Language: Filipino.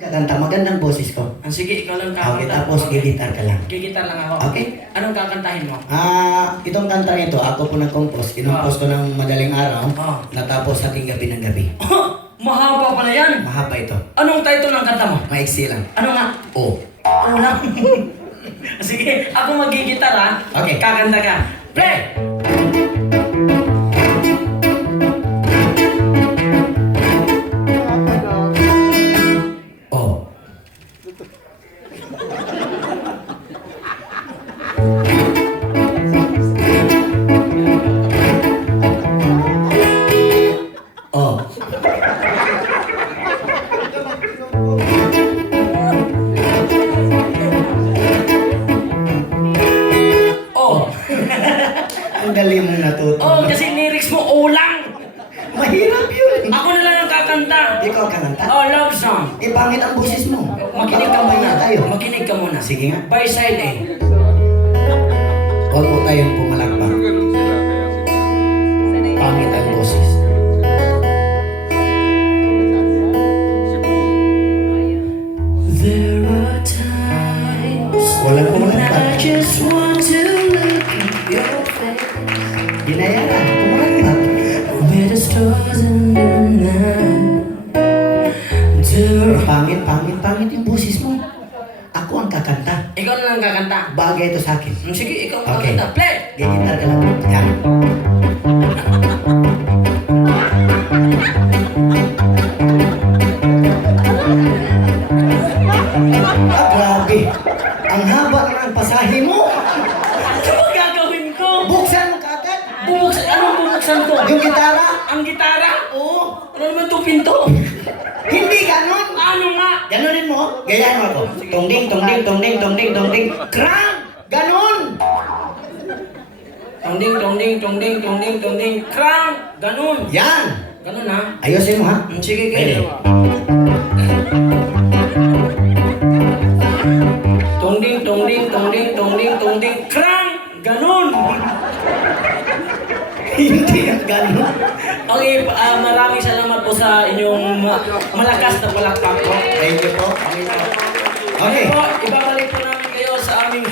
Kakanta, magandang boses ko. Sige, ikaw lang Okay, kakanta. tapos gigitar ka lang. Gigitar lang ako. Okay. Anong kakantahin mo? Itong kanta ito, ako po nag-compose. Kinumpos ko ng madaling araw, natapos ating gabi ng gabi. Mahaba pala yan. Mahaba ito. Anong title ng kanta mo? Maiksi lang. Ano nga? O. Ano lang? Sige, ako magigitar ha. Okay. Kakanta ka. Play! O. O. Oh. Ang galing mong natuto. Oh, kasi lyrics mo ulang. Mahirap yun. Ako na lang ang kakanta. Ikaw kanta? Oh, love song. Pangit ang boses mo. Makinig ka muna. tayo. Makinig ka muna. Sige nga. By side eh. Huwag mo tayong pumalakpak. Pangit ang boses. There are times Walang when I pumalakpak. just want to look at your face. Binayaran. Pumalakpak. Where the stars in the night. There Pangit yung boses mo. Ako ang kakanta. Ikaw na lang kakanta. Bagay ito sa akin. Sige, ikaw ang Okay. kakanta. Play! Gigitar ka lang. Yan. Grabe. Ang haba ng pasahe mo. Ano ba gagawin ko? Buksan mo kaagad. Anong bubuksan ko? Yung gitara. Ang gitara? Oo. Ano naman to pinto? Hindi ganon. Ano nga? Ganunin mo. Gayahin mo ako. Tongding, tongding, tongding, tongding, tongding. Krang! Ganon! Tongding, tongding, tongding, tongding, tongding. Krang! Ganun. Yan! Ganun ha? Ayusin mo ha. Sige, Pwede. kayo. Tongding, tongding, tongding, tongding, tongding. Krang! Ganun. Hindi ang ganon. Okay, maraming salamat po sa inyong malakas na palakpak po. Thank you po. Okay. Po, ibabalik po